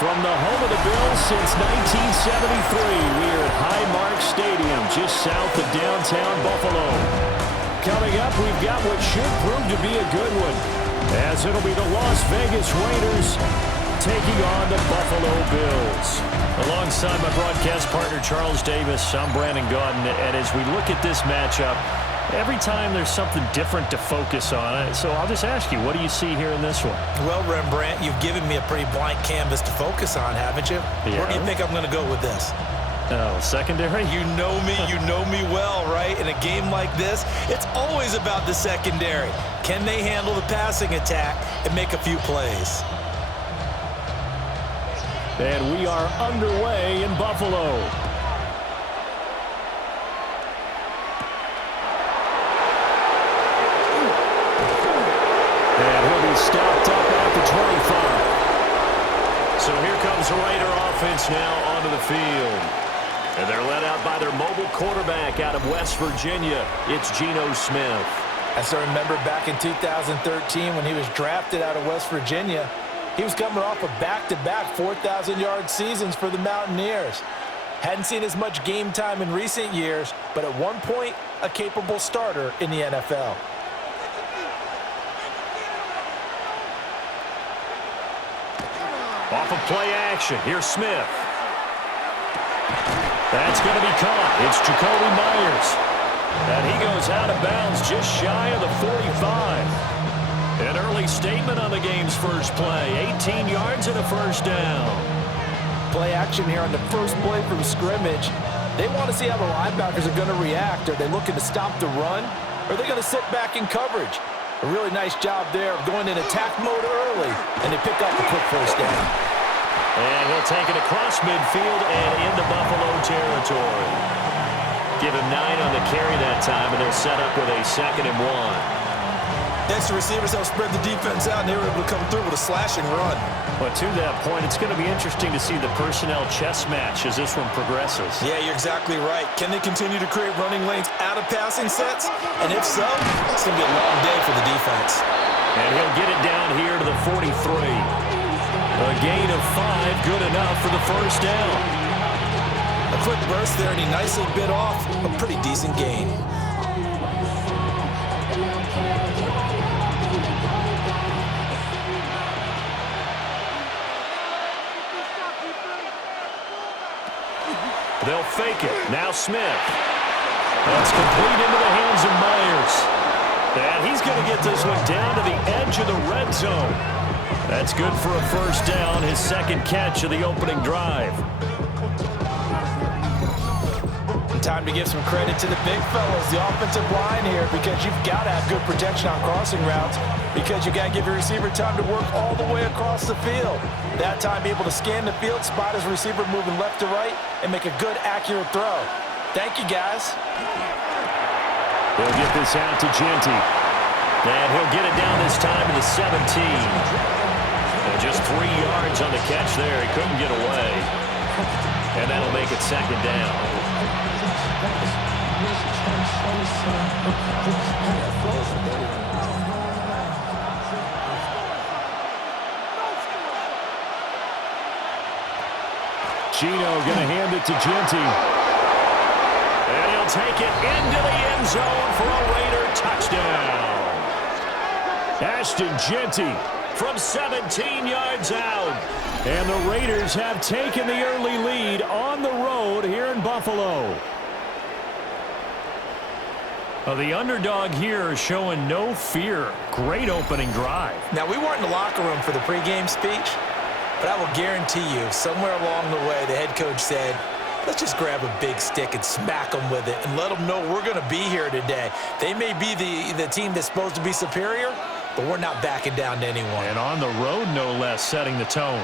From the home of the Bills since 1973, we're at Highmark Stadium, just south of downtown Buffalo. Coming up, we've got what should prove to be a good one, as it'll be the Las Vegas Raiders taking on the Buffalo Bills. Alongside my broadcast partner, Charles Davis, I'm Brandon Gaudin, and as we look at this matchup, every time there's something different to focus on. So I'll just ask you, what do you see here in this one? Well, Rembrandt, you've given me a pretty blank canvas to focus on, haven't you? Yeah. Where do you think I'm going to go with this? Oh, secondary? You know me well, right? In a game like this, it's always about the secondary. Can they handle the passing attack and make a few plays? And we are underway in Buffalo. And he'll be stopped up at the 25. So here comes the Raider offense now onto the field. And they're led out by their mobile quarterback out of West Virginia. It's Geno Smith. As I remember back in 2013 when he was drafted out of West Virginia, he was coming off of back-to-back 4,000-yard seasons for the Mountaineers. Hadn't seen as much game time in recent years, but at one point, a capable starter in the NFL. Off of play action, here's Smith. That's going to be caught. It's Jacoby Myers. And he goes out of bounds just shy of the 45. An early statement on the game's first play. 18 yards and a first down. Play action here on the first play from scrimmage. They want to see how the linebackers are going to react. Are they looking to stop the run? Or are they going to sit back in coverage? A really nice job there of going in attack mode early, and they pick up a quick first down. And he'll take it across midfield and into Buffalo territory. Give him 9 on the carry that time, and they'll set up with a 2nd and 1. Extra receivers help spread the defense out, and they were able to come through with a slashing run. But to that point, it's going to be interesting to see the personnel chess match as this one progresses. Yeah, you're exactly right. Can they continue to create running lanes out of passing sets? And if so, it's going to be a long day for the defense. And he'll get it down here to the 43. A gain of 5, good enough for the first down. A quick burst there, and he nicely bit off a pretty decent gain. They'll fake it. Now Smith. That's complete into the hands of Myers. And he's going to get this one down to the edge of the red zone. That's good for a first down, his 2nd catch of the opening drive. Time to give some credit to the big fellas, the offensive line here, because you've got to have good protection on crossing routes, because you got to give your receiver time to work all the way across the field. That time, be able to scan the field, spot his receiver moving left to right, and make a good, accurate throw. Thank you, guys. He'll get this out to Genty. And he'll get it down this time to the 17. And just 3 yards on the catch there. He couldn't get away. And that'll make it 2nd down. Geno going to hand it to Genty. And he'll take it into the end zone for a Raider touchdown. Ashton Genty from 17 yards out. And the Raiders have taken the early lead on the road here in Buffalo. The underdog here is showing no fear. Great opening drive. Now, we weren't in the locker room for the pregame speech, but I will guarantee you, somewhere along the way, the head coach said, let's just grab a big stick and smack them with it and let them know we're going to be here today. They may be the team that's supposed to be superior, but we're not backing down to anyone. And on the road, no less, setting the tone.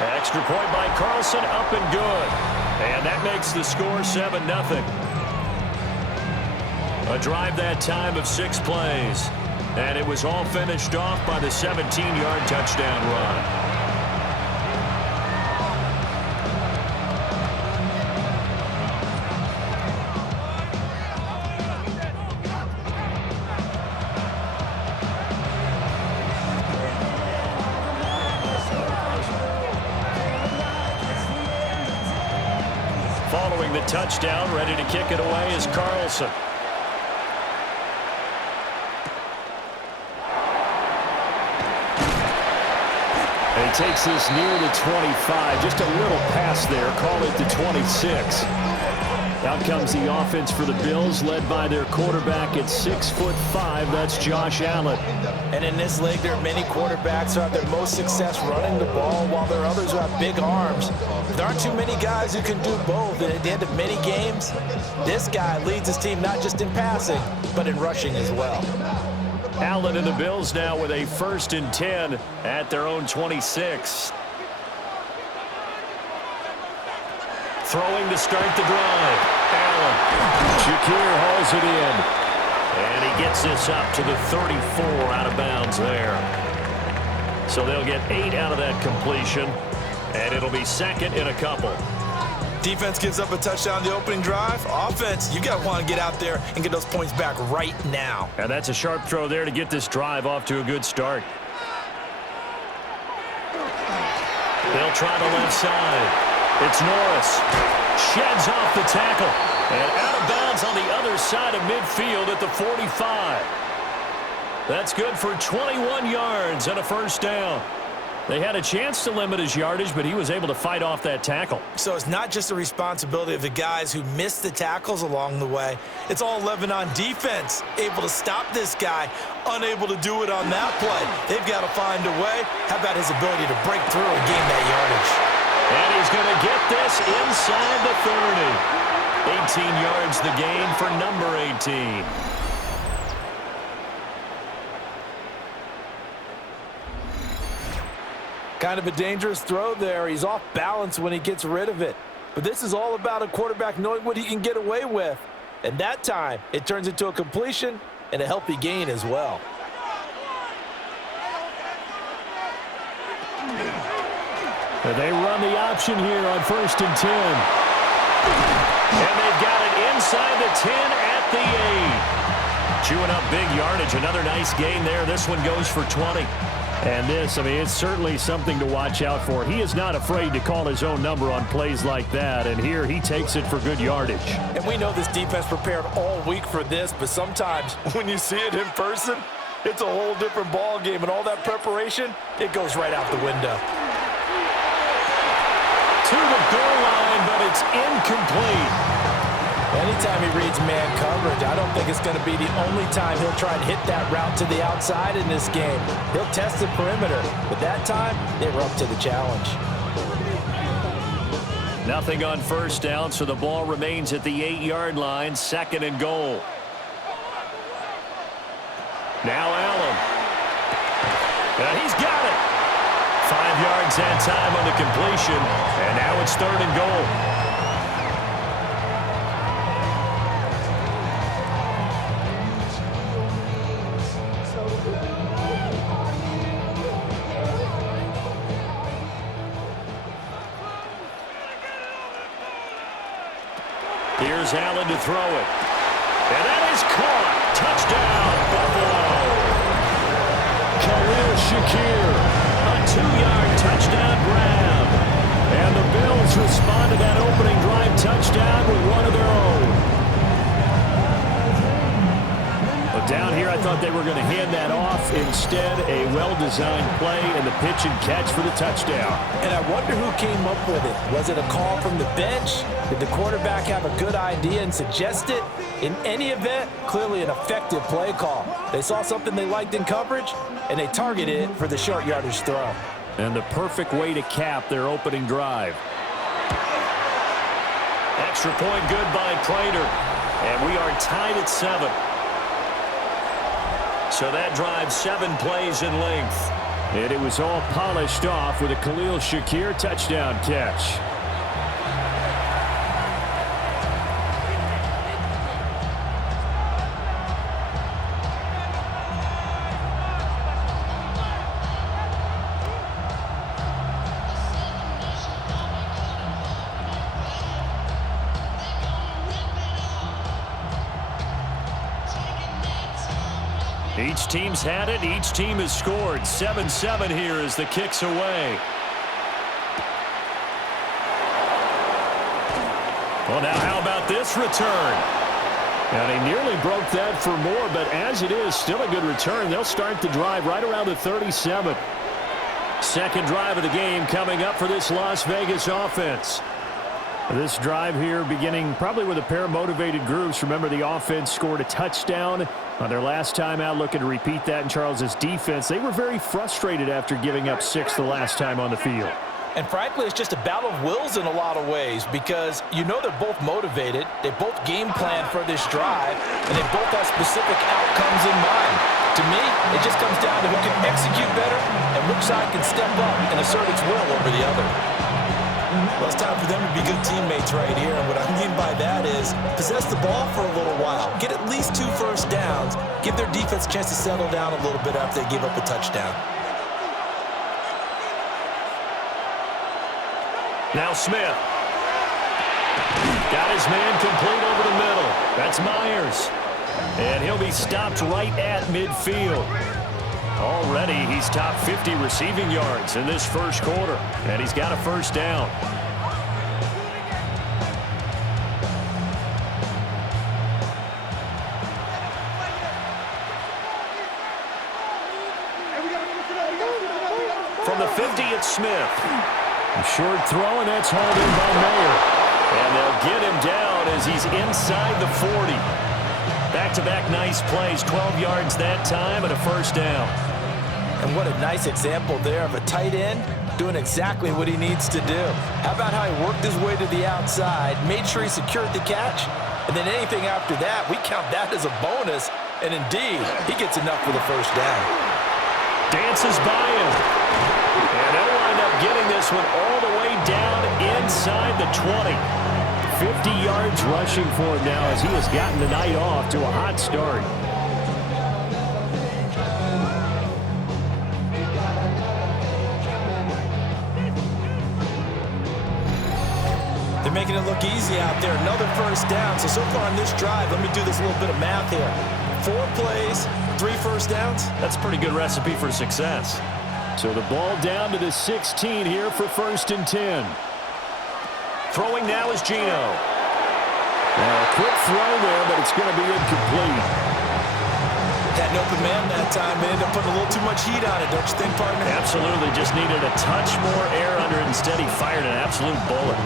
Extra point by Carlson, up and good. And that makes the score 7-0. A drive that time of 6 plays. And it was all finished off by the 17-yard touchdown run. scoring the touchdown. Ready to kick it away is Carlson. And he takes this near the 25. Just a little pass there. Call it the 26. Out comes the offense for the Bills, led by their quarterback at 6'5". That's Josh Allen. And in this league, there are many quarterbacks who have their most success running the ball, while there are others who have big arms. There aren't too many guys who can do both. And at the end of many games, this guy leads his team not just in passing, but in rushing as well. Allen and the Bills now with a 1st and 10 at their own 26. Throwing to start the drive. Allen. Shakir hauls it in. And he gets this up to the 34 out of bounds there. So they'll get 8 out of that completion. And it'll be 2nd and a couple. Defense gives up a touchdown the opening drive. Offense, you got to want to get out there and get those points back right now. And that's a sharp throw there to get this drive off to a good start. They'll try the left side. It's Norris. Sheds off the tackle. And out of bounds on the other side of midfield at the 45. That's good for 21 yards and a 1st down. They had a chance to limit his yardage, but he was able to fight off that tackle. So it's not just the responsibility of the guys who missed the tackles along the way. It's all 11 on defense, able to stop this guy, unable to do it on that play. They've got to find a way. How about his ability to break through and gain that yardage? And he's going to get this inside the 30. 18 yards the gain for number 18. Kind of a dangerous throw there. He's off balance when he gets rid of it. But this is all about a quarterback knowing what he can get away with. And that time, it turns into a completion and a healthy gain as well. And they run the option here on 1st and 10. And they've got it inside the 10 at the 8. Chewing up big yardage. Another nice gain there. This one goes for 20. And this, I mean, it's certainly something to watch out for. He is not afraid to call his own number on plays like that. And here he takes it for good yardage. And we know this defense prepared all week for this, but sometimes when you see it in person, it's a whole different ball game. And all that preparation, it goes right out the window. To the goal line, but it's incomplete. Anytime he reads man coverage, I don't think it's going to be the only time he'll try and hit that route to the outside in this game. He'll test the perimeter, but that time, they were up to the challenge. Nothing on 1st down, so the ball remains at the 8-yard line, 2nd and goal. Now Allen. And he's got it. 5 yards that time on the completion, and now it's 3rd and goal. Here's Allen to throw it. And that is caught. Touchdown, Buffalo. Khalil Shakir, a 2-yard touchdown grab. And the Bills respond to that opening drive touchdown with one of their own. But down here, I thought they were going to hand that off. Instead, a well-designed play and the pitch and catch for the touchdown. And I wonder who came up with it. Was it a call from the bench? Did the quarterback have a good idea and suggest it? In any event, clearly an effective play call. They saw something they liked in coverage, and they targeted it for the short yardage throw. And the perfect way to cap their opening drive. Extra point good by Prater. And we are tied at 7. So that drives 7 plays in length. And it was all polished off with a Khalil Shakir touchdown catch. Each team's had it. Each team has scored. 7-7 here as the kick's away. Well, now how about this return? And he nearly broke that for more, but as it is, still a good return. They'll start the drive right around the 37. Second drive of the game coming up for this Las Vegas offense. This drive here beginning probably with a pair of motivated groups. Remember, the offense scored a touchdown on their last time out, looking to repeat that in Charles's defense. They were very frustrated after giving up 6 the last time on the field. And frankly, it's just a battle of wills in a lot of ways because you know they're both motivated, they both game plan for this drive, and they both have specific outcomes in mind. To me, it just comes down to who can execute better and which side can step up and assert its will over the other. Well, it's time for them to be good teammates right here, and what I mean by that is possess the ball for a little while, get at least 2 first downs, give their defense a chance to settle down a little bit after they give up a touchdown. Now Smith. Got his man complete over the middle. That's Myers. And he'll be stopped right at midfield. Already he's top 50 receiving yards in this first quarter. And he's got a first down. From the 50, it's Smith. Short throw, and that's hauled in by Mayer. And they'll get him down as he's inside the 40. Back-to-back nice plays, 12 yards that time and a first down. And what a nice example there of a tight end doing exactly what he needs to do. How about how he worked his way to the outside, made sure he secured the catch, and then anything after that, we count that as a bonus. And indeed, he gets enough for the first down. Dances by him. And they'll wind up getting this one all the way down inside the 20. 50 yards rushing for him now as he has gotten the night off to a hot start. They're making it look easy out there. Another first down. So far on this drive, let me do this little bit of math here. 4 plays, 3 first downs. That's a pretty good recipe for success. So the ball down to the 16 here for 1st and 10. Throwing now is Gino. Now a quick throw there, but it's going to be incomplete. Had an open man that time. They ended up putting a little too much heat on it, don't you think, partner? Absolutely. Just needed a touch more air under it. Instead, he fired an absolute bullet.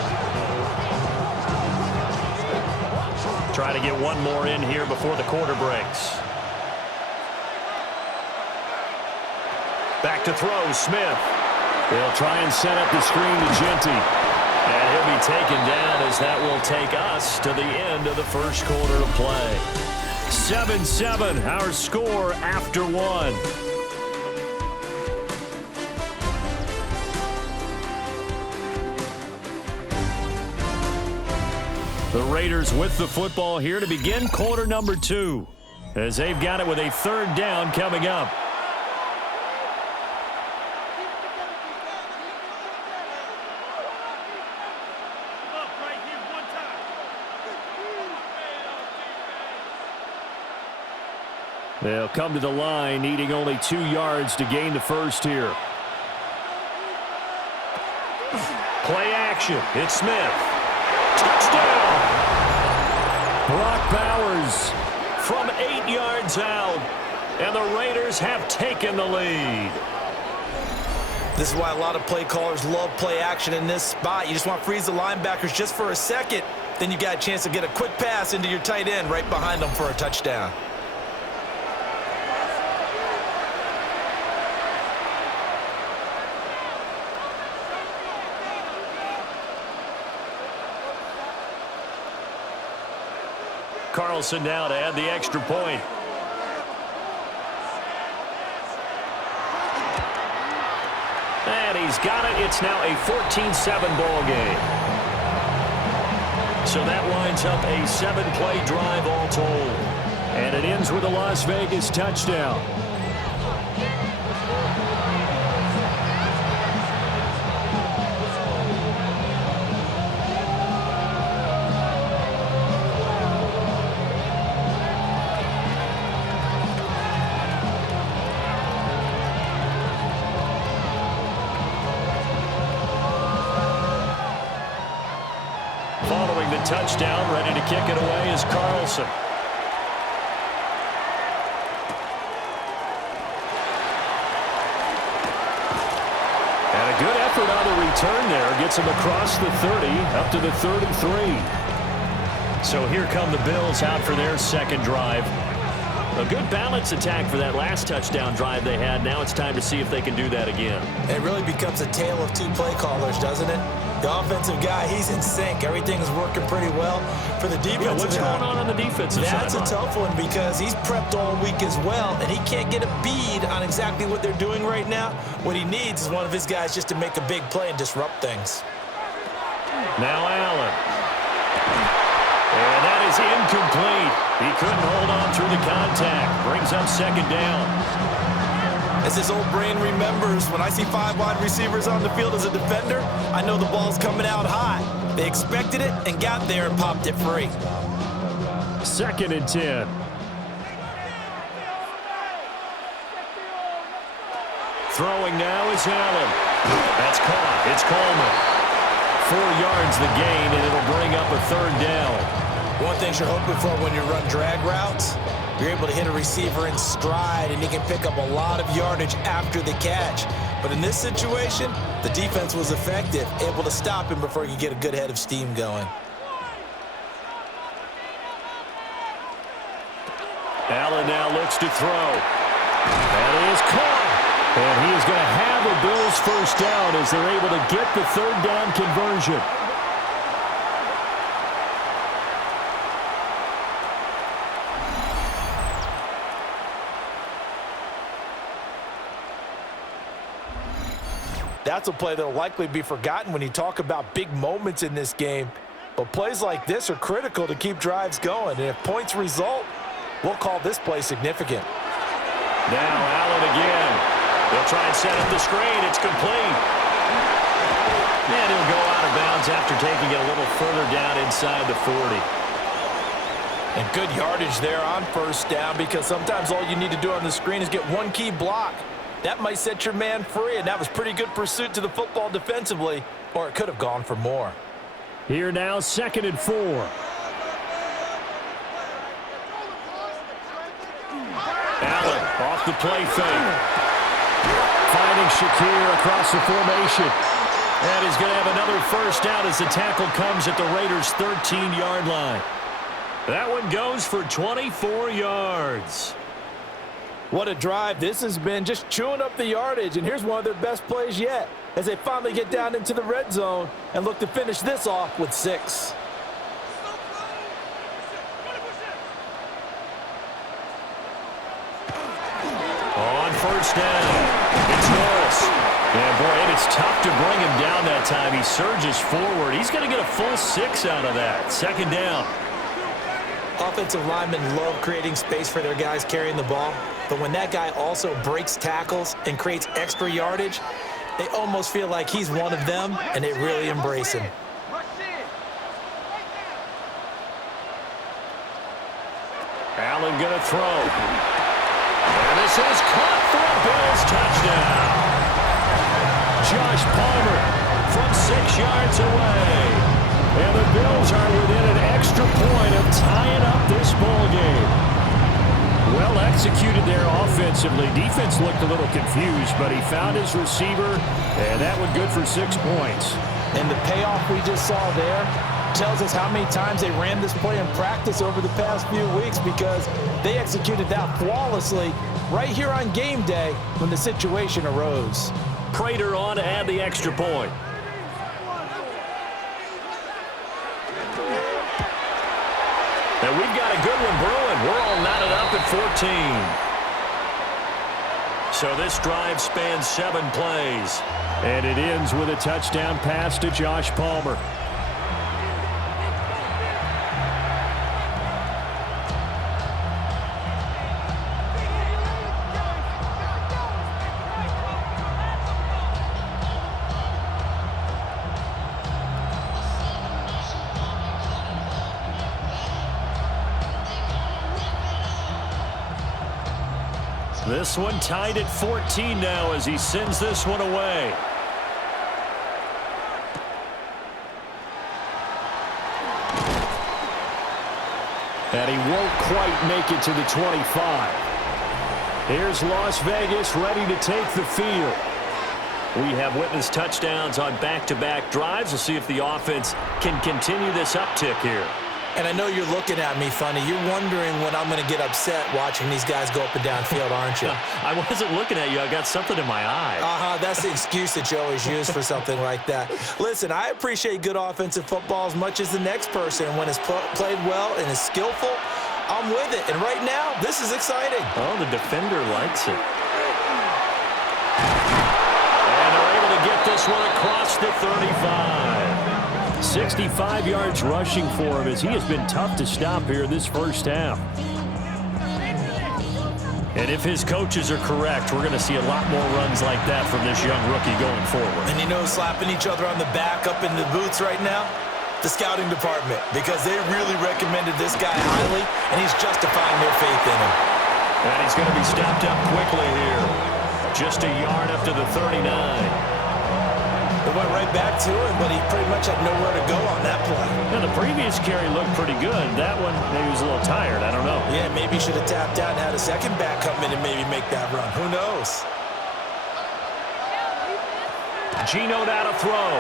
Try to get one more in here before the quarter breaks. Back to throw, Smith. They'll try and set up the screen to Genty. And he'll be taken down as that will take us to the end of the first quarter of play. 7-7, our score after 1. The Raiders with the football here to begin quarter number 2, as they've got it with a 3rd down coming up. They'll come to the line, needing only 2 yards to gain the first here. Play action. It's Smith. Touchdown! Brock Bowers from 8 yards out, and the Raiders have taken the lead. This is why a lot of play callers love play action in this spot. You just want to freeze the linebackers just for a second. Then you got a chance to get a quick pass into your tight end right behind them for a touchdown. Carlson now to add the extra point. And he's got it. It's now a 14-7 ball game. So that winds up a 7-play drive all told. And it ends with a Las Vegas touchdown. touchdown. Ready to kick it away is Carlson. And a good effort on the return there. Gets him across the 30, up to the 33. So here come the Bills out for their second drive. A good balance attack for that last touchdown drive they had. Now it's time to see if they can do that again. It really becomes a tale of two play callers, doesn't it? The offensive guy, he's in sync. Everything is working pretty well. For the defensive guy, what's going on the defensive side? That's a tough one because he's prepped all week as well, and he can't get a bead on exactly what they're doing right now. What he needs is one of his guys just to make a big play and disrupt things. Now Allen. And that is incomplete. He couldn't hold on through the contact. Brings up second down. As his old brain remembers, when I see 5 wide receivers on the field as a defender, I know the ball's coming out high. They expected it and got there and popped it free. 2nd and 10. Throwing now is Allen. That's caught. It's Coleman. 4 yards the gain, and it'll bring up a 3rd down. One thing you're hoping for when you run drag routes, you're able to hit a receiver in stride, and he can pick up a lot of yardage after the catch. But in this situation, the defense was effective, able to stop him before he could get a good head of steam going. Allen now looks to throw. That is caught. And he is going to have a Bills first down as they're able to get the 3rd down conversion. That's a play that will likely be forgotten when you talk about big moments in this game. But plays like this are critical to keep drives going. And if points result, we'll call this play significant. Now Allen again. They'll try and set up the screen. It's complete. And he'll go out of bounds after taking it a little further down inside the 40. And good yardage there on first down because sometimes all you need to do on the screen is get one key block. That might set your man free, and that was pretty good pursuit to the football defensively, or it could have gone for more. Here now, 2nd and 4. Allen off the play fake. Finding Shakir across the formation. And he's going to have another first down as the tackle comes at the Raiders' 13-yard line. That one goes for 24 yards. What a drive. This has been just chewing up the yardage, and here's one of their best plays yet as they finally get down into the red zone and look to finish this off with 6. On first down, it's Norris. Yeah, boy, and it's tough to bring him down that time. He surges forward. He's going to get a full 6 out of that. 2nd down. Offensive linemen love creating space for their guys carrying the ball, but when that guy also breaks tackles and creates extra yardage, they almost feel like he's one of them, and they really embrace him. Allen going to throw. And this is caught for a Bills touchdown. Josh Palmer from 6 yards away. And the Bills are within an extra point of tying up this ball game. Well executed there offensively. Defense looked a little confused, but he found his receiver, and that one good for 6 points. And the payoff we just saw there tells us how many times they ran this play in practice over the past few weeks because they executed that flawlessly right here on game day when the situation arose. Prater on to add the extra point. And we've got a good one brewing. We're all knotted up at 14. So this drive spans 7 plays. And it ends with a touchdown pass to Josh Palmer. This one tied at 14 now as he sends this one away. And he won't quite make it to the 25. Here's Las Vegas ready to take the field. We have witnessed touchdowns on back-to-back drives. We'll see if the offense can continue this uptick here. And I know you're looking at me funny. You're wondering when I'm going to get upset watching these guys go up and down field, aren't you? I wasn't looking at you. I got something in my eye. That's the excuse that you always use for something like that. Listen, I appreciate good offensive football as much as the next person. When it's played well and is skillful, I'm with it. And right now, this is exciting. Oh, the defender likes it. And they're able to get this one across the 35. 65 yards rushing for him as he has been tough to stop here this first half. And if his coaches are correct, we're going to see a lot more runs like that from this young rookie going forward. And you know, slapping each other on the back up in the booths right now? The scouting department, because they really recommended this guy highly, and he's justifying their faith in him. And he's going to be stopped up quickly here. Just a yard up to the 39. It went right back to him, but he pretty much had nowhere to go on that play. Now, the previous carry looked pretty good. That one, maybe he was a little tired. I don't know. Yeah, maybe he should have tapped out and had a second back come in and maybe make that run. Who knows? Geno now to throw.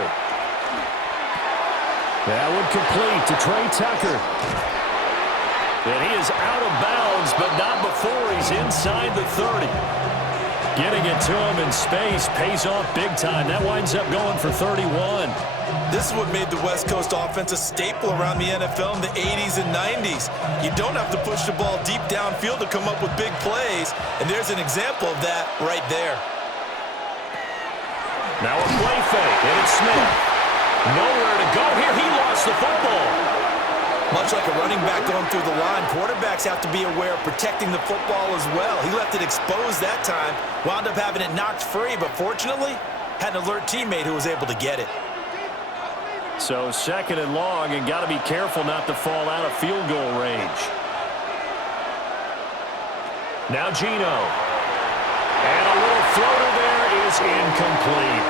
That one complete to Trey Tucker. And he is out of bounds, but not before he's inside the 30. Getting it to him in space pays off big time. That winds up going for 31. This is what made the West Coast offense a staple around the NFL in the 80s and 90s. You don't have to push the ball deep downfield to come up with big plays, and there's an example of that right there. Now a play fake, and it's Smith. Nowhere to go here. He lost the football. Much like a running back going through the line, quarterbacks have to be aware of protecting the football as well. He left it exposed that time, wound up having it knocked free, but fortunately, had an alert teammate who was able to get it. So second and long, and got to be careful not to fall out of field goal range. Now Geno. And a little floater there is incomplete.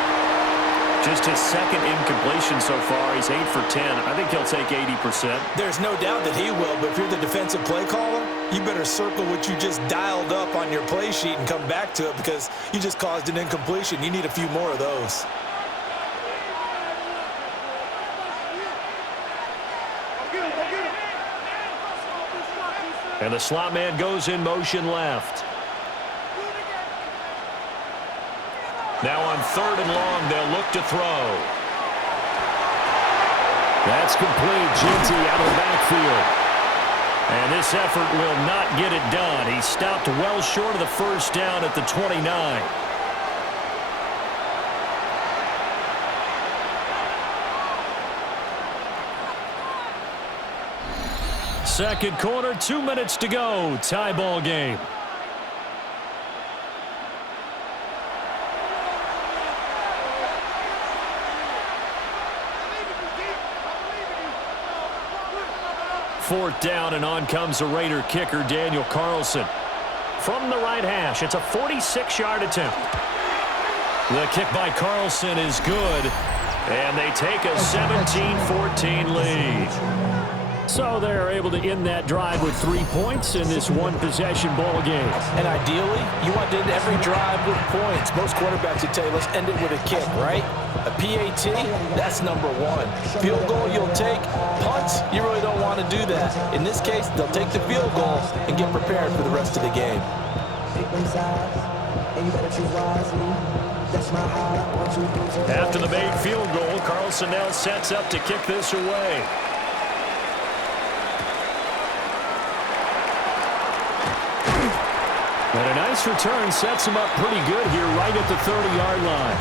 Just his second incompletion so far. He's 8 for 10. I think he'll take 80%. There's no doubt that he will, but if you're the defensive play caller, you better circle what you just dialed up on your play sheet and come back to it because you just caused an incompletion. You need a few more of those. And the slot man goes in motion left. Now on third and long, they'll look to throw. That's complete. Ginty out of the backfield. And this effort will not get it done. He stopped well short of the first down at the 29. Second quarter, 2 minutes to go. Tie ball game. Fourth down, and on comes the Raider kicker, Daniel Carlson. From the right hash, it's a 46-yard attempt. The kick by Carlson is good, and they take a 17-14 lead. So they're able to end that drive with 3 points in this one-possession ball game. And ideally, you want to end every drive with points. Most quarterbacks would tell you, let's end it with a kick, right? A PAT, that's number one. Field goal you'll take. Punts, you really don't want to do that. In this case, they'll take the field goal and get prepared for the rest of the game. After the made field goal, Carlson now sets up to kick this away. And a nice return sets him up pretty good here right at the 30-yard line.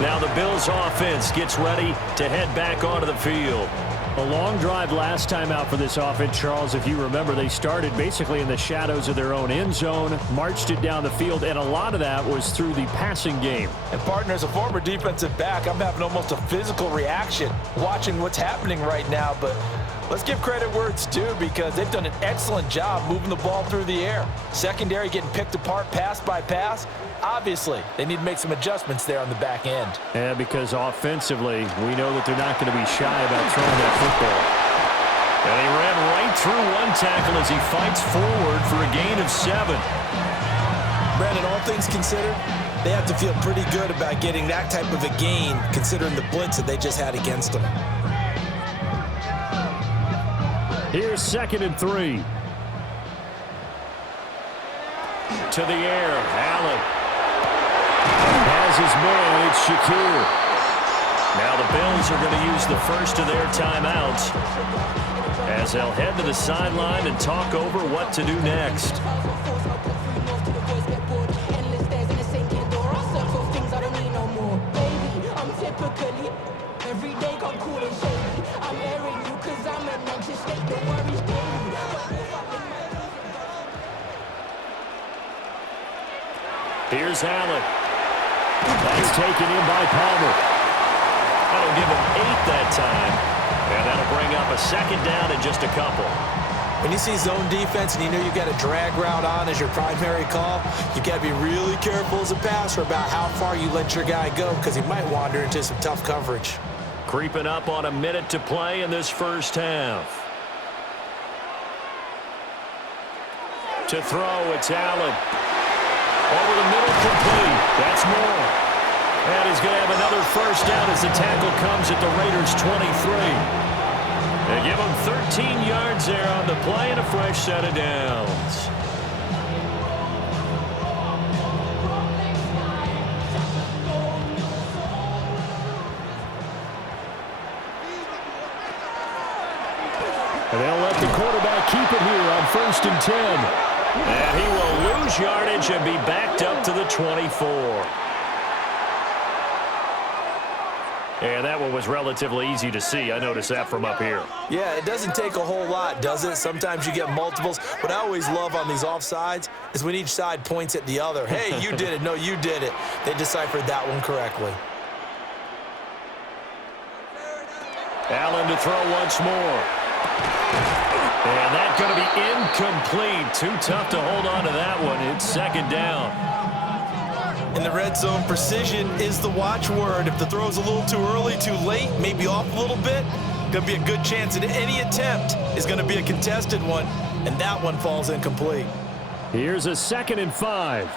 Now the Bills offense gets ready to head back onto the field. A long drive last time out for this offense, Charles. If you remember, they started basically in the shadows of their own end zone, marched it down the field, and a lot of that was through the passing game. And partner, as a former defensive back, I'm having almost a physical reaction watching what's happening right now, but let's give credit where it's due because they've done an excellent job moving the ball through the air. Secondary getting picked apart pass by pass. Obviously, they need to make some adjustments there on the back end. Yeah, because offensively, we know that they're not going to be shy about throwing that football. And he ran right through one tackle as he fights forward for a gain of 7. Brandon, all things considered, they have to feel pretty good about getting that type of a gain, considering the blitz that they just had against them. Here's 2nd and 3. To the air, Allen. Has his man, it's Shakir. Now the Bills are going to use the first of their timeouts as they'll head to the sideline and talk over what to do next. Here's Allen. That's taken in by Palmer. That'll give him 8 that time. And that'll bring up a 2nd down and just a couple. When you see zone defense and you know you've got a drag route on as your primary call, you've got to be really careful as a passer about how far you let your guy go because he might wander into some tough coverage. Creeping up on a minute to play in this first half. To throw, it's Allen. Over the middle, complete. That's more. And he's going to have another first down as the tackle comes at the Raiders' 23. They give him 13 yards there on the play and a fresh set of downs. And they'll let the quarterback keep it here on 1st and 10. And he will lose yardage and be backed up to the 24. And that one was relatively easy to see. I noticed that from up here. Yeah, it doesn't take a whole lot, does it? Sometimes you get multiples. What I always love on these offsides is when each side points at the other. Hey, you did it. No, you did it. They deciphered that one correctly. Allen to throw once more. And that's going to be incomplete. Too tough to hold on to that one. It's 2nd down. In the red zone, precision is the watchword. If the throw's a little too early, too late, maybe off a little bit, going to be a good chance that any attempt is going to be a contested one, and that one falls incomplete. Here's a 2nd and 5.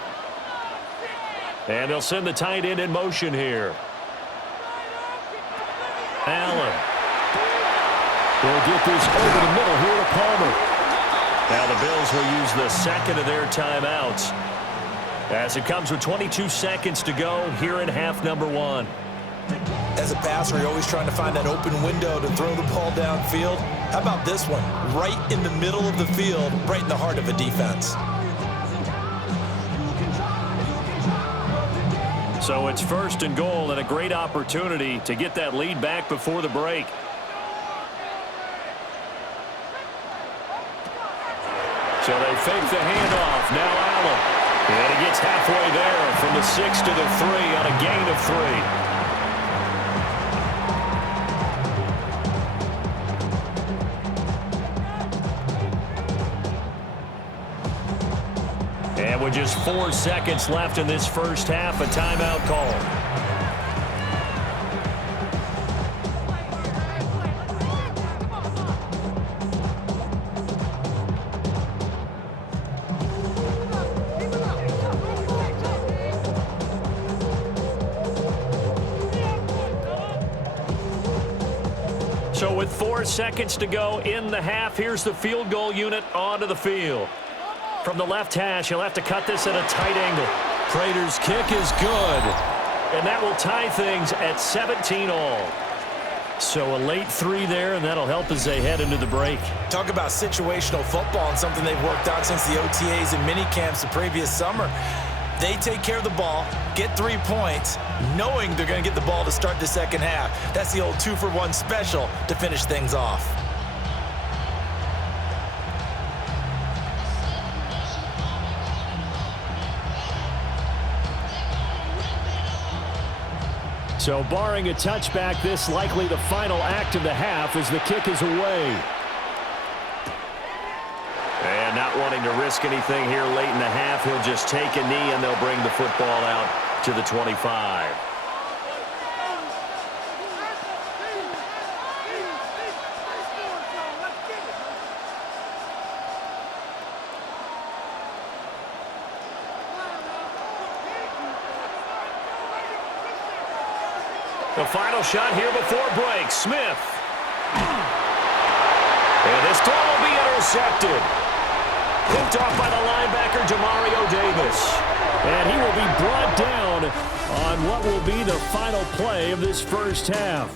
And they'll send the tight end in motion here. Allen. They'll get this over the middle here to Palmer. Now the Bills will use the 2nd of their timeouts as it comes with 22 seconds to go here in half number 1. As a passer, you're always trying to find that open window to throw the ball downfield. How about this one? Right in the middle of the field, right in the heart of a defense. So it's 1st and goal and a great opportunity to get that lead back before the break. So they fake the handoff. Now Allen. And he gets halfway there from the 6 to the 3 on a gain of 3. And with just 4 seconds left in this first half, a timeout call. So with 4 seconds to go in the half, here's the field goal unit onto the field. From the left hash, he'll have to cut this at a tight angle. Prater's kick is good. And that will tie things at 17 all. So a late 3 there, and that'll help as they head into the break. Talk about situational football and something they've worked on since the OTAs and mini camps the previous summer. They take care of the ball, get 3 points, knowing they're going to get the ball to start the second half. That's the old 2-for-1 special to finish things off. So barring a touchback, this likely the final act of the half as the kick is away. And not wanting to risk anything here late in the half, he'll just take a knee and they'll bring the football out to the 25. The final shot here before break. Smith. And this throw will be intercepted. Picked off by the linebacker, Demario Davis. And he will be brought down on what will be the final play of this first half.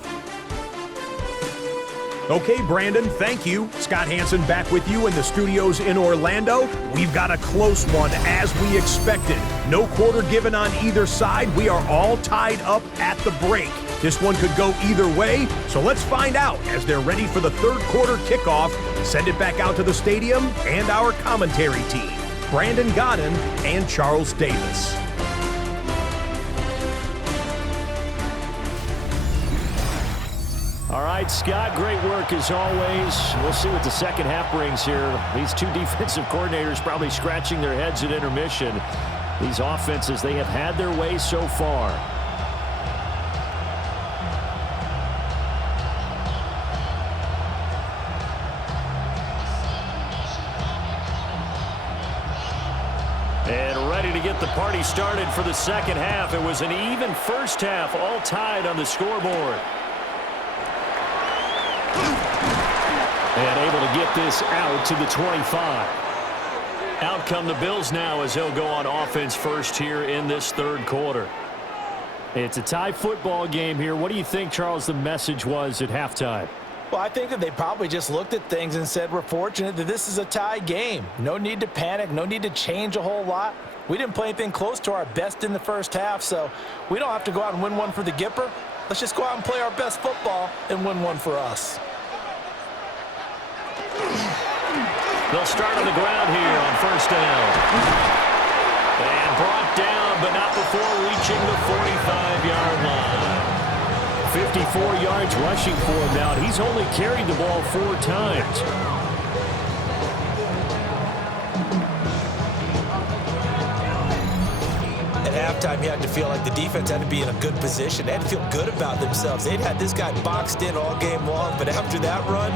Okay, Brandon, thank you. Scott Hansen back with you in the studios in Orlando. We've got a close one, as we expected. No quarter given on either side. We are all tied up at the break. This one could go either way, so let's find out as they're ready for the third quarter kickoff. Send it back out to the stadium and our commentary team, Brandon Godden and Charles Davis. All right, Scott, great work as always. We'll see what the second half brings here. These two defensive coordinators probably scratching their heads at intermission. These offenses, they have had their way so far. And ready to get the party started for the second half. It was an even first half, all tied on the scoreboard. And able to get this out to the 25. Out come the Bills now as he'll go on offense first here in this third quarter. It's a tie football game here. What do you think, Charles, the message was at halftime? Well, I think that they probably just looked at things and said, we're fortunate that this is a tie game. No need to panic. No need to change a whole lot. We didn't play anything close to our best in the first half, so we don't have to go out and win one for the Gipper. Let's just go out and play our best football and win one for us. They'll start on the ground here on first down. And brought down, but not before reaching the 45-yard line. 54 yards rushing for him now. He's only carried the ball 4 times. At halftime, you had to feel like the defense had to be in a good position. They had to feel good about themselves. They'd had this guy boxed in all game long, but after that run,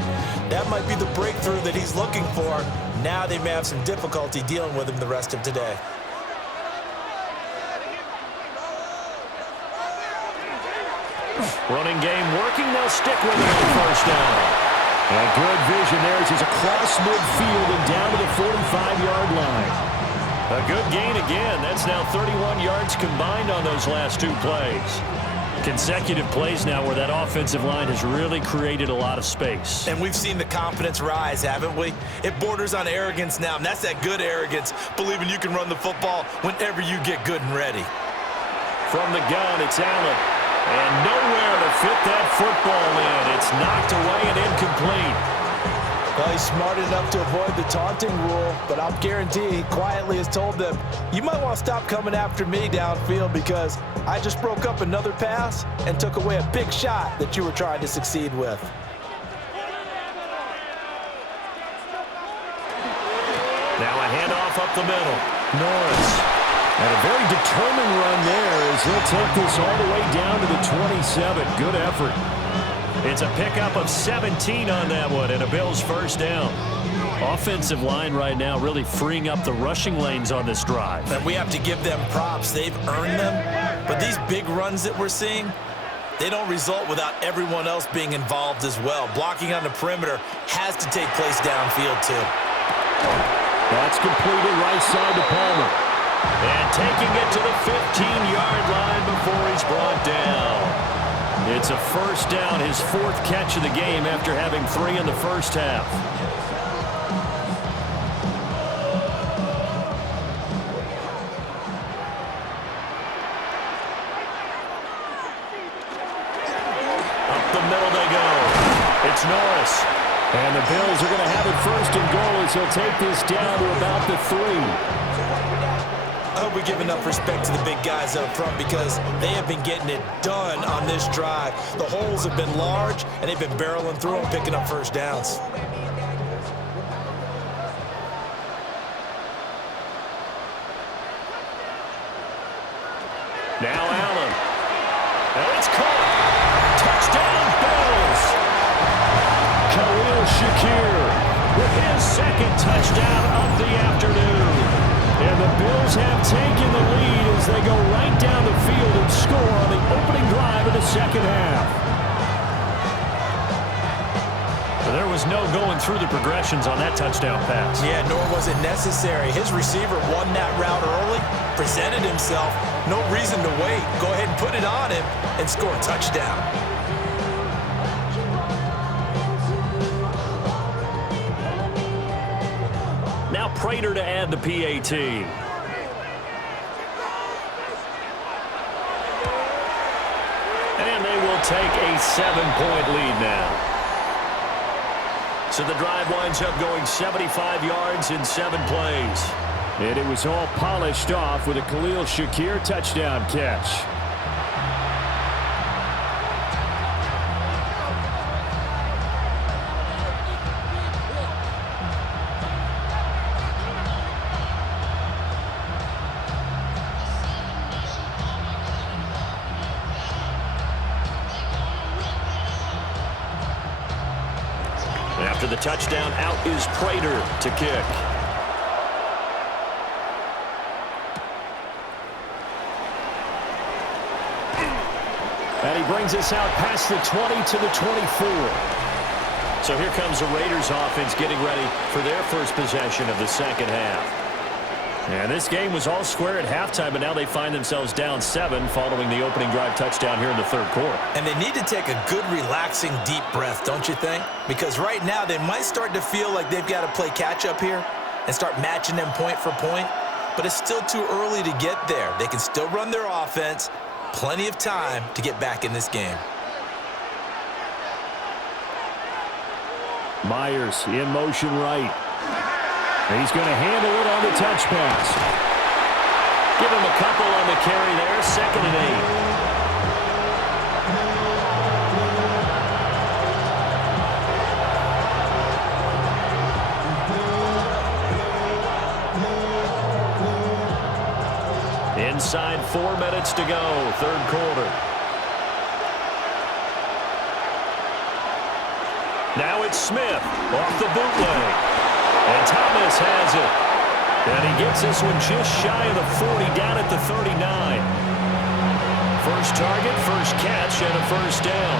that might be the breakthrough that he's looking for. Now they may have some difficulty dealing with him the rest of today. Running game working. They'll stick with it on first down. And good vision there as he's across midfield and down to the 45-yard line. A good gain again. That's now 31 yards combined on those last 2 plays. Consecutive plays now where that offensive line has really created a lot of space. And we've seen the confidence rise, haven't we? It borders on arrogance now, and that's that good arrogance, believing you can run the football whenever you get good and ready. From the gun, it's Allen. And nowhere to fit that football in. It's knocked away and incomplete. Well, he's smart enough to avoid the taunting rule, but I'll guarantee he quietly has told them, you might want to stop coming after me downfield because I just broke up another pass and took away a big shot that you were trying to succeed with. Now a handoff up the middle. Norris. And a very determined run there as he'll take this all the way down to the 27. Good effort. It's a pickup of 17 on that one and a Bills first down. Offensive line right now really freeing up the rushing lanes on this drive. And we have to give them props. They've earned them. But these big runs that we're seeing, they don't result without everyone else being involved as well. Blocking on the perimeter has to take place downfield too. That's completed right side to Palmer. And taking it to the 15-yard line before he's brought down. It's a first down, his 4th catch of the game after having 3 in the first half. Up the middle they go. It's Norris. And the Bills are going to have it first and goal as he'll take this down to about the 3. I hope we give enough respect to the big guys up front because they have been getting it done on this drive. The holes have been large, and they've been barreling through them, picking up first downs. Now Allen. And it's caught. Touchdown, Bills. Khalil Shakir with his 2nd touchdown of the afternoon. And the Bills have taken the lead as they go right down the field and score on the opening drive of the second half. There was no going through the progressions on that touchdown pass. Yeah, nor was it necessary. His receiver won that route early, presented himself. No reason to wait. Go ahead and put it on him and score a touchdown. Now Prater to add the PAT. And they will take a 7-point lead now. So the drive winds up going 75 yards in 7 plays. And it was all polished off with a Khalil Shakir touchdown catch. After the touchdown, out is Prater to kick. And he brings us out past the 20 to the 24. So here comes the Raiders offense getting ready for their first possession of the second half. And this game was all square at halftime, but now they find themselves down 7 following the opening drive touchdown here in the third quarter. And they need to take a good, relaxing, deep breath, don't you think? Because right now they might start to feel like they've got to play catch-up here and start matching them point for point. But it's still too early to get there. They can still run their offense. Plenty of time to get back in this game. Myers in motion right. He's going to handle it on the touch pass. Give him a couple on the carry there. 2nd and 8. Inside 4 minutes to go, third quarter. Now it's Smith off the bootleg. And Thomas has it. And he gets this one just shy of the 40, down at the 39. First target, first catch, and a first down.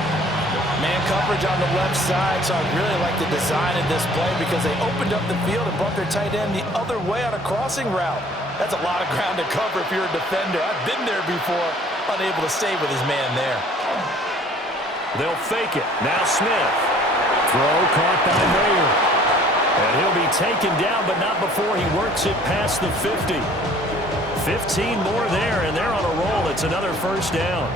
Man coverage on the left side, so I really like the design of this play because they opened up the field and brought their tight end the other way on a crossing route. That's a lot of ground to cover if you're a defender. I've been there before, unable to stay with his man there. They'll fake it. Now Smith. Throw caught by Mayer. And he'll be taken down, but not before he works it past the 50. 15 more there, and they're on a roll. It's another first down.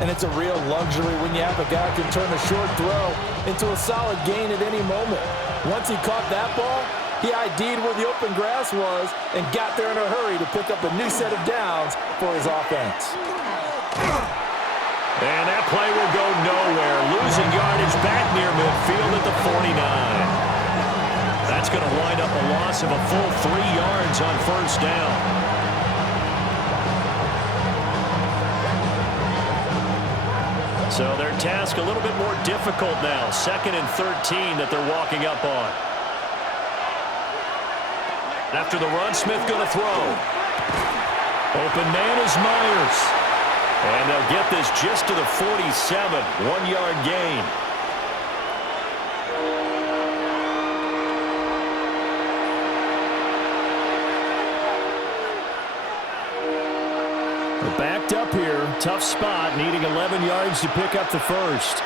And it's a real luxury when you have a guy who can turn a short throw into a solid gain at any moment. Once he caught that ball, he ID'd where the open grass was and got there in a hurry to pick up a new set of downs for his offense. And that play will go nowhere. Losing yardage back near midfield at the 49. That's going to wind up a loss of a full 3 yards on first down. So their task a little bit more difficult now. 2nd and 13 that they're walking up on. After the run, Smith going to throw. Open man is Myers. And they'll get this just to the 47. 1-yard gain. They're backed up here. Tough spot, needing 11 yards to pick up the first.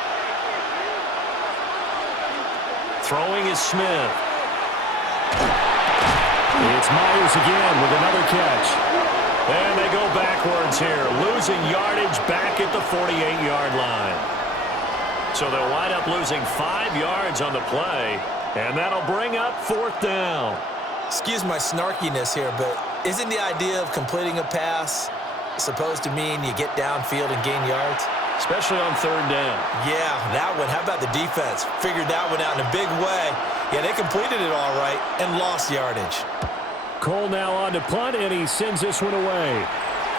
Throwing is Smith. It's Myers again with another catch. And they go backwards here, losing yardage back at the 48-yard line. So they'll wind up losing 5 yards on the play, and that'll bring up 4th down. Excuse my snarkiness here, but isn't the idea of completing a pass supposed to mean you get downfield and gain yards? Especially on 3rd down. Yeah, that one. How about the defense? Figured that one out in a big way. Yeah, they completed it all right and lost yardage. Cole now on to punt, and he sends this one away.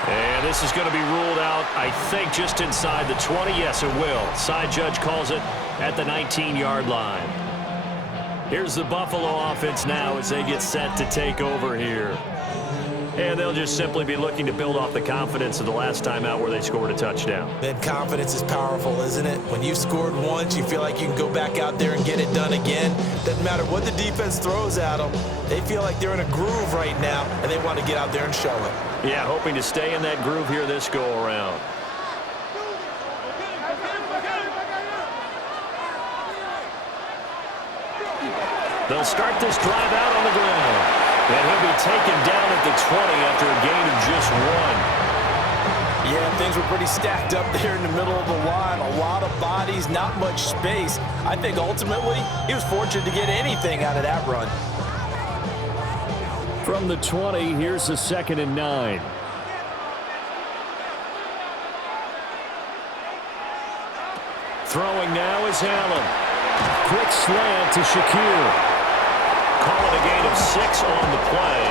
And this is going to be ruled out, I think, just inside the 20. Yes, it will. Side judge calls it at the 19-yard line. Here's the Buffalo offense now as they get set to take over here. And they'll just simply be looking to build off the confidence of the last time out where they scored a touchdown. Then confidence is powerful, isn't it? When you've scored once, you feel like you can go back out there and get it done again. Doesn't matter what the defense throws at them. They feel like they're in a groove right now, and they want to get out there and show it. Yeah, hoping to stay in that groove here this go-around. They'll start this drive out on the ground. And he'll be taken down at the 20 after a gain of just 1. Yeah, things were pretty stacked up there in the middle of the line. A lot of bodies, not much space. I think ultimately he was fortunate to get anything out of that run. From the 20, here's the 2nd and 9. Throwing now is Allen. Quick slant to Shakir. Call it a gain of 6 on the play.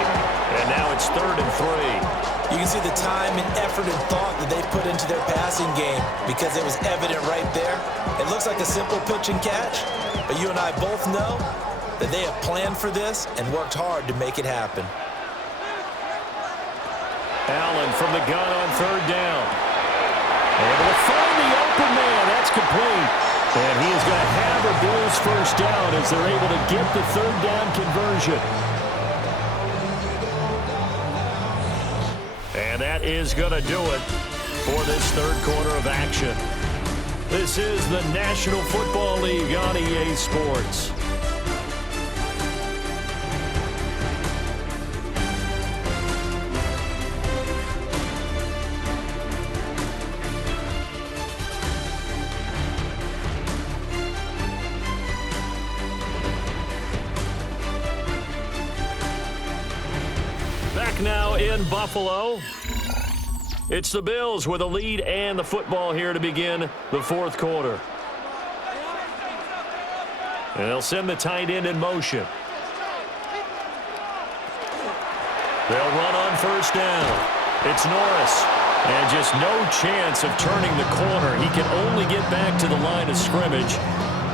And now it's 3rd and 3. You can see the time and effort and thought that they put into their passing game because it was evident right there. It looks like a simple pitch and catch, but you and I both know that they have planned for this and worked hard to make it happen. Allen from the gun on 3rd down. Able to find the open man. That's complete. And he is going to have a Bills first down as they're able to get the 3rd down conversion. And that is going to do it for this 3rd quarter of action. This is the National Football League on EA Sports. Now in Buffalo, it's the Bills with a lead and the football here to begin the 4th quarter. And they'll send the tight end in motion. They'll run on 1st down. It's Norris, and just no chance of turning the corner. He can only get back to the line of scrimmage.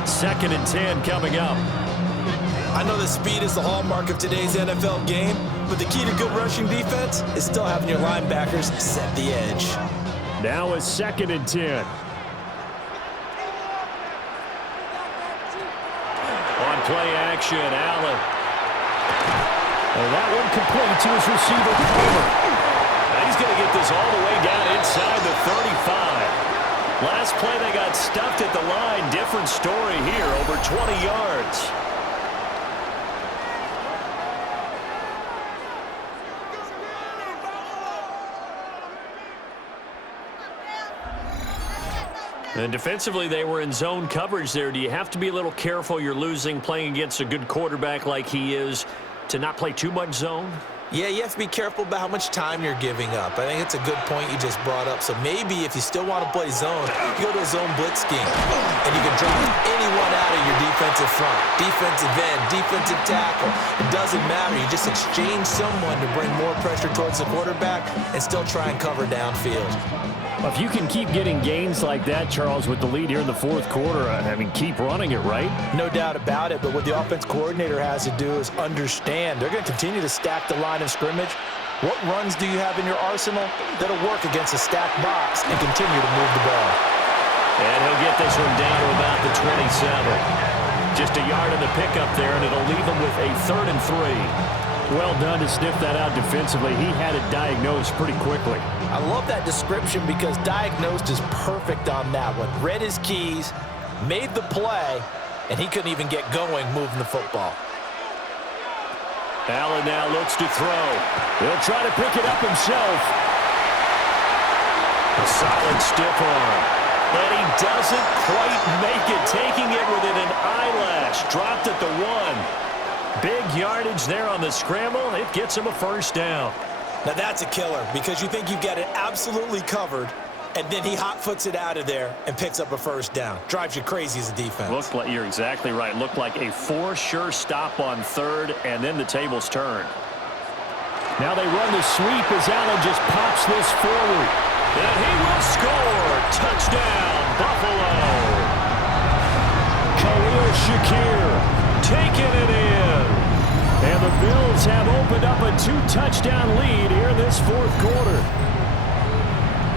2nd and 10 coming up. I know that speed is the hallmark of today's NFL game, but the key to good rushing defense is still having your linebackers set the edge. Now it's 2nd and 10. On play action, Allen. And that one complete to his receiver, Palmer. Now he's going to get this all the way down inside the 35. Last play they got stuffed at the line. Different story here, over 20 yards. And defensively, they were in zone coverage there. Do you have to be a little careful? You're losing, playing against a good quarterback like he is, to not play too much zone? Yeah, you have to be careful about how much time you're giving up. I think it's a good point you just brought up. So maybe if you still want to play zone, you go to a zone blitz scheme, and you can drop anyone out of your defensive front, defensive end, defensive tackle. It doesn't matter. You just exchange someone to bring more pressure towards the quarterback and still try and cover downfield. If you can keep getting gains like that, Charles, with the lead here in the 4th quarter, I mean, keep running it, right? No doubt about it, but what the offense coordinator has to do is understand. They're going to continue to stack the line of scrimmage. What runs do you have in your arsenal that'll work against a stacked box and continue to move the ball? And he'll get this one down to about the 27. Just a yard in the pickup there, and it'll leave him with a 3rd and 3. Well done to sniff that out defensively. He had it diagnosed pretty quickly. I love that description because diagnosed is perfect on that one. Read his keys, made the play, and he couldn't even get going moving the football. Allen now looks to throw. He'll try to pick it up himself. A solid stiff arm. And he doesn't quite make it, taking it within an eyelash. Dropped at the 1. Big yardage there on the scramble. It gets him a first down. Now that's a killer because you think you've got it absolutely covered, and then he hot-foots it out of there and picks up a first down. Drives you crazy as a defense. Looked like, you're exactly right. Looked like a for sure stop on 3rd, and then the tables turned. Now they run the sweep as Allen just pops this forward. And he will score. Touchdown, Buffalo. Khalil Shakir taking it in. And the Bills have opened up a 2-touchdown lead here in this fourth quarter.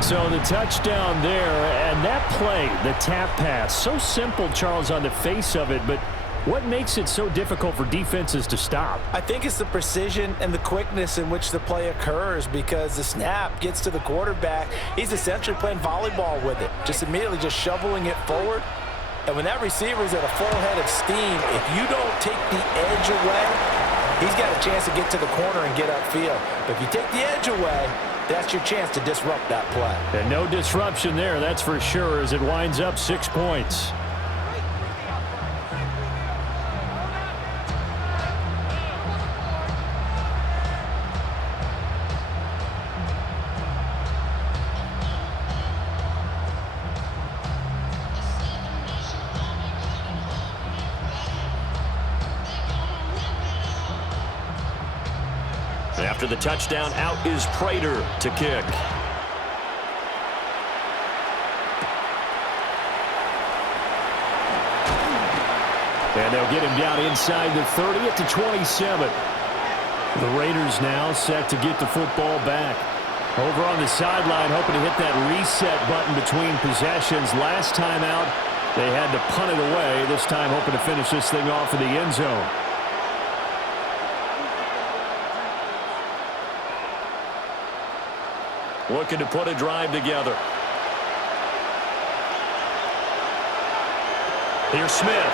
So the touchdown there, and that play, the tap pass, so simple, Charles, on the face of it, but what makes it so difficult for defenses to stop? I think it's the precision and the quickness in which the play occurs, because the snap gets to the quarterback. He's essentially playing volleyball with it, just immediately just shoveling it forward. And when that receiver's at a full head of steam, if you don't take the edge away, he's got a chance to get to the corner and get upfield. But if you take the edge away, that's your chance to disrupt that play. And no disruption there, that's for sure, as it winds up 6 points. After the touchdown, out is Prater to kick. And they'll get him down inside the 30 at the 27. The Raiders now set to get the football back. Over on the sideline, hoping to hit that reset button between possessions. Last time out, they had to punt it away. This time hoping to finish this thing off in the end zone. Looking to put a drive together. Here's Smith.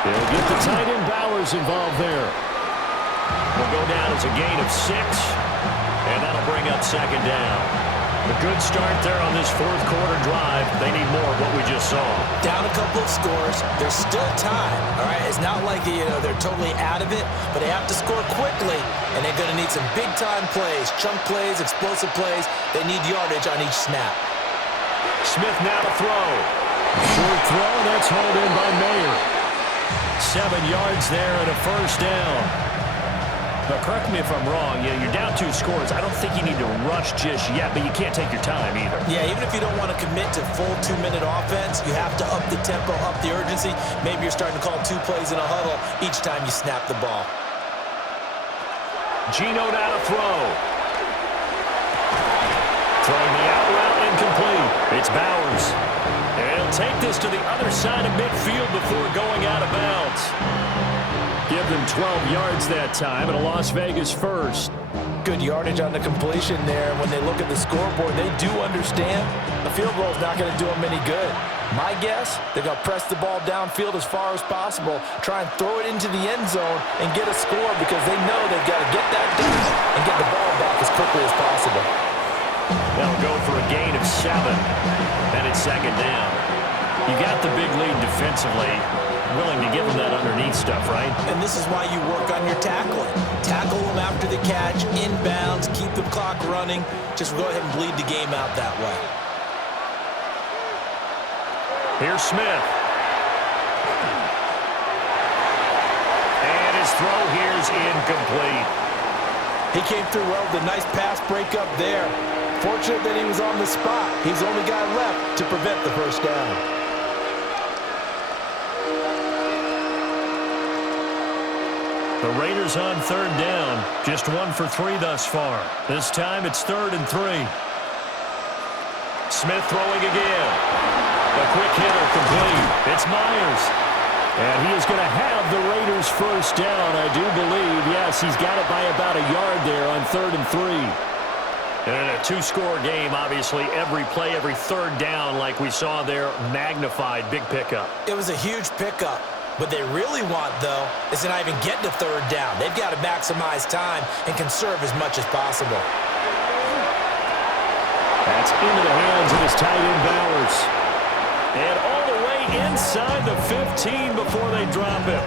They'll get the tight end Bowers involved there. Will go down as a gain of 6, and that'll bring up second down. A good start there on this fourth quarter drive. They need more of what we just saw. Down a couple of scores. There's still time, all right? It's not like, they're totally out of it, but they have to score quickly, and they're going to need some big-time plays, chunk plays, explosive plays. They need yardage on each snap. Smith now to throw. Short throw, that's hauled in by Mayer. 7 yards there and a first down. But correct me if I'm wrong, you're down 2 scores. I don't think you need to rush just yet, but you can't take your time either. Yeah, even if you don't want to commit to full 2-minute offense, you have to up the tempo, up the urgency. Maybe you're starting to call 2 plays in a huddle each time you snap the ball. Geno now to throw. Throwing the out route incomplete. It's Bowers. And he'll take this to the other side of midfield before going out of bounds. Give them 12 yards that time, and a Las Vegas first. Good yardage on the completion there. When they look at the scoreboard, they do understand the field goal is not going to do them any good. My guess, they're going to press the ball downfield as far as possible, try and throw it into the end zone and get a score, because they know they've got to get that done and get the ball back as quickly as possible. They'll go for a gain of 7, and it's second down. You got the big lead defensively. Willing to give them that underneath stuff, right? And this is why you work on your tackling. Tackle them after the catch, inbounds, keep the clock running. Just go ahead and bleed the game out that way. Here's Smith. And his throw here's incomplete. He came through well with a nice pass breakup there. Fortunate that he was on the spot. He's the only guy left to prevent the first down. The Raiders on third down. Just 1 for 3 thus far. This time it's 3rd and 3. Smith throwing again. A quick hitter complete. It's Myers. And he is going to have the Raiders first down, I do believe. Yes, he's got it by about a yard there on 3rd and 3. And in a 2-score game, obviously, every play, every third down, like we saw there, magnified. Big pickup. It was a huge pickup. What they really want, though, is to not even get to third down. They've got to maximize time and conserve as much as possible. That's into the hands of his tight end Bowers. And all the way inside the 15 before they drop him.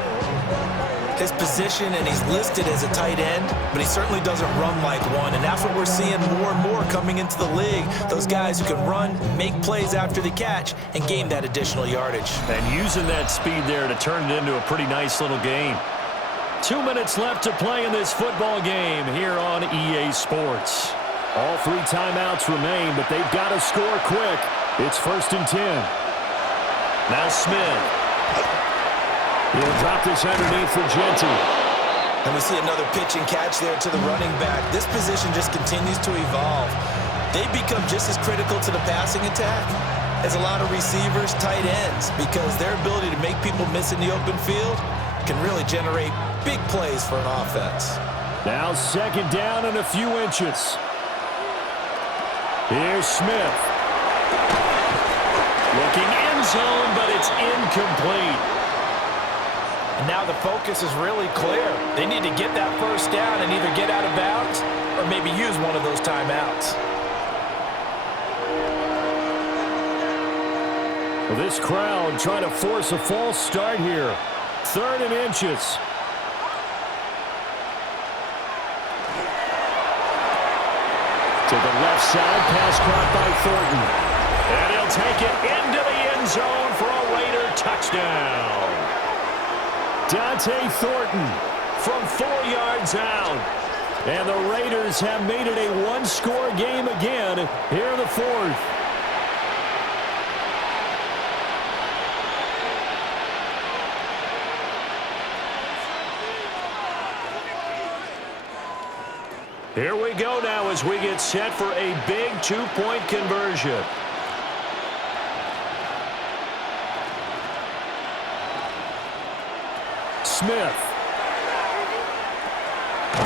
His position, and he's listed as a tight end, but he certainly doesn't run like one, and that's what we're seeing more and more coming into the league. Those guys who can run, make plays after the catch, and gain that additional yardage. And using that speed there to turn it into a pretty nice little game. 2 minutes left to play in this football game here on EA Sports. All 3 timeouts remain, but they've got to score quick. It's 1st and 10. Now Smith. He'll drop this underneath for Genty. And we see another pitch and catch there to the running back. This position just continues to evolve. They become just as critical to the passing attack as a lot of receivers, tight ends, because their ability to make people miss in the open field can really generate big plays for an offense. Now 2nd down and a few inches. Here's Smith. Looking end zone, but it's incomplete. And now the focus is really clear. They need to get that 1st down and either get out of bounds or maybe use one of those timeouts. Well, this crowd trying to force a false start here. 3rd and inches. To the left side, pass caught by Thornton. And he'll take it into the end zone for a Raider touchdown. Dante Thornton From 4 yards out. And the Raiders have made it a 1-score game again here in the 4th. Here we go now as we get set for a big 2-point conversion. Smith.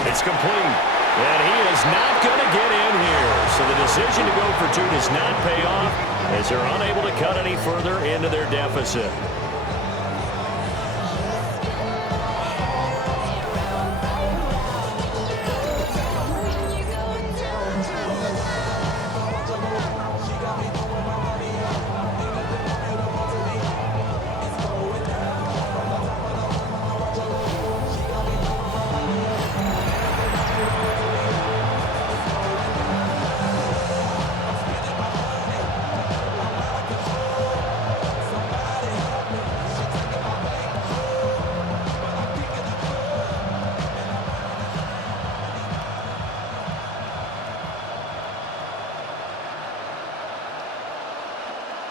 It's complete. And he is not going to get in here. So the decision to go for 2 does not pay off as they're unable to cut any further into their deficit.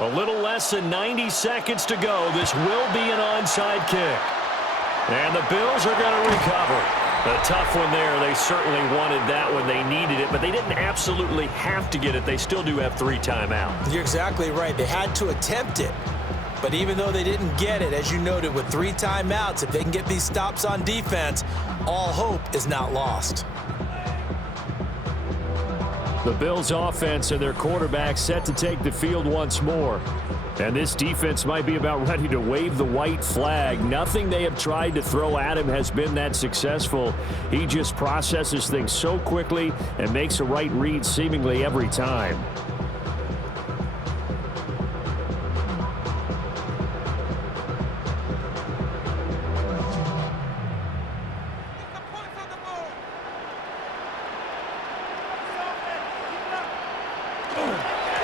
A little less than 90 seconds to go. This will be an onside kick. And the Bills are going to recover. A tough one there. They certainly wanted that when they needed it, but they didn't absolutely have to get it. They still do have 3 timeouts. You're exactly right. They had to attempt it. But even though they didn't get it, as you noted, with 3 timeouts, if they can get these stops on defense, all hope is not lost. The Bills' offense and their quarterback set to take the field once more. And this defense might be about ready to wave the white flag. Nothing they have tried to throw at him has been that successful. He just processes things so quickly and makes a right read seemingly every time.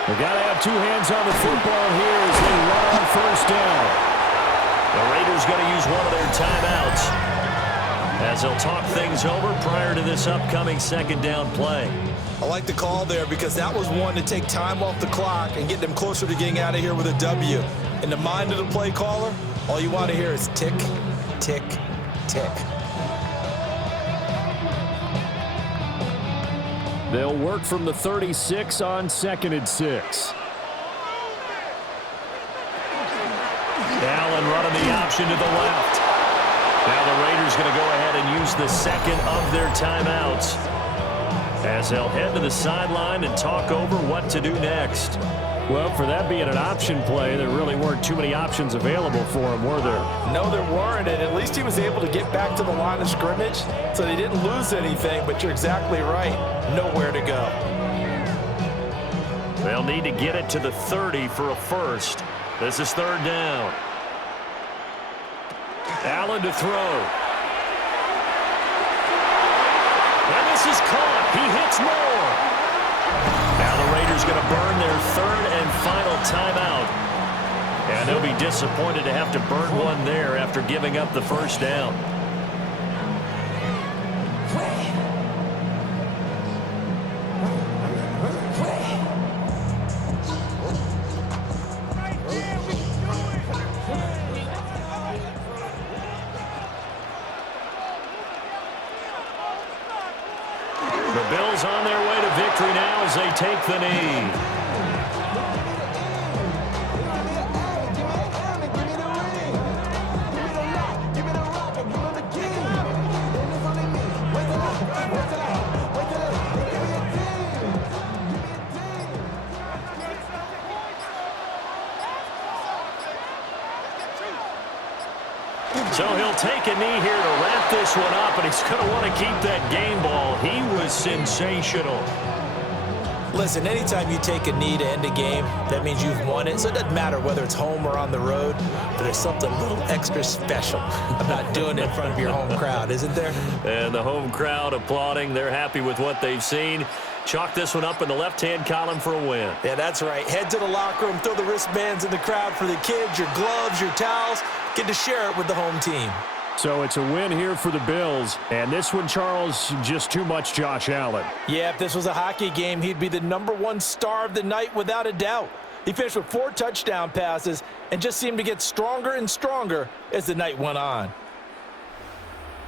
They got to have 2 hands on the football here as they run on 1st down. The Raiders going to use one of their timeouts as they'll talk things over prior to this upcoming 2nd down play. I like the call there because that was one to take time off the clock and get them closer to getting out of here with a W. In the mind of the play caller, all you want to hear is tick, tick, tick. They'll work from the 36 on 2nd and 6. Allen running the option to the left. Now the Raiders going to go ahead and use the 2nd of their timeouts as they'll head to the sideline and talk over what to do next. Well, for that being an option play, there really weren't too many options available for him, were there? No, there weren't, and at least he was able to get back to the line of scrimmage, so they didn't lose anything, but you're exactly right. Nowhere to go. They'll need to get it to the 30 for a first. This is 3rd down. Allen to throw. And this is caught. He hits more. Now the Raiders going to burn their 3rd and final timeout. And they'll be disappointed to have to burn one there after giving up the 1st down. The Bills on their way to victory now as they take the knee. So he'll take a knee here to wrap this one up, and he's going to want to keep that game ball. He was sensational. Listen, anytime you take a knee to end a game, that means you've won it. So it doesn't matter whether it's home or on the road, but there's something a little extra special about doing it in front of your home crowd, isn't there? And the home crowd applauding. They're happy with what they've seen. Chalk this one up in the left-hand column for a win. Yeah, that's right. Head to the locker room, throw the wristbands in the crowd for the kids, your gloves, your towels. Get to share it with the home team. So it's a win here for the Bills. And this one, Charles, just too much Josh Allen. Yeah, if this was a hockey game, he'd be the #1 star of the night without a doubt. He finished with 4 touchdown passes and just seemed to get stronger and stronger as the night went on.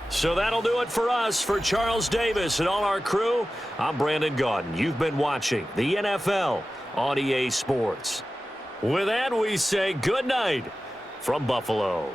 So that'll do it for us. For Charles Davis and all our crew, I'm Brandon Gaudin. You've been watching the NFL on EA Sports. With that, we say good night from Buffalo.